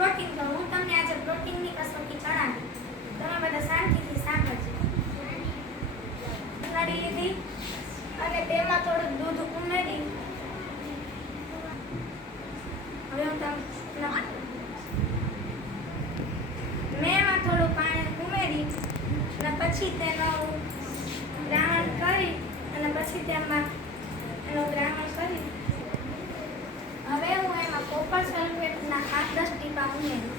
Protein તો હું તમને આજે પ્રોટીનની કસોટી જણાવી. તમે બધા શાંતિથી સાંભળજો. ઉનાળી લીધી અને તેમાં થોડું દૂધ ઉમેરી હવે હું તમને મેં એમાં થોડું પાણી ઉમેરી અને પછી તેનું ગ્રાઇન્ડ કરી અને પછી તેમાં એનું ગ્રાઇન્ડ કરી હવે હું એમાં કોપર સલ્ફેટના 8-10 ટીપા ઉમેરી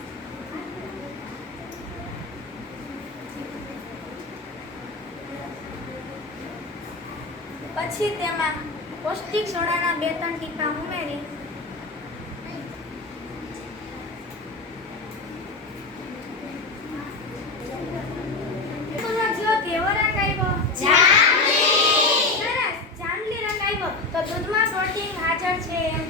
પછી તેમાં પૌષ્ટિક સોડાના 2-3 ટીપા ઉમેરી કેવો રંગ આવ્યો? જાંબલી. સરસ, જાંબલી રંગ આવ્યો તો દૂધમાં પ્રોટીન હાજર છે એમ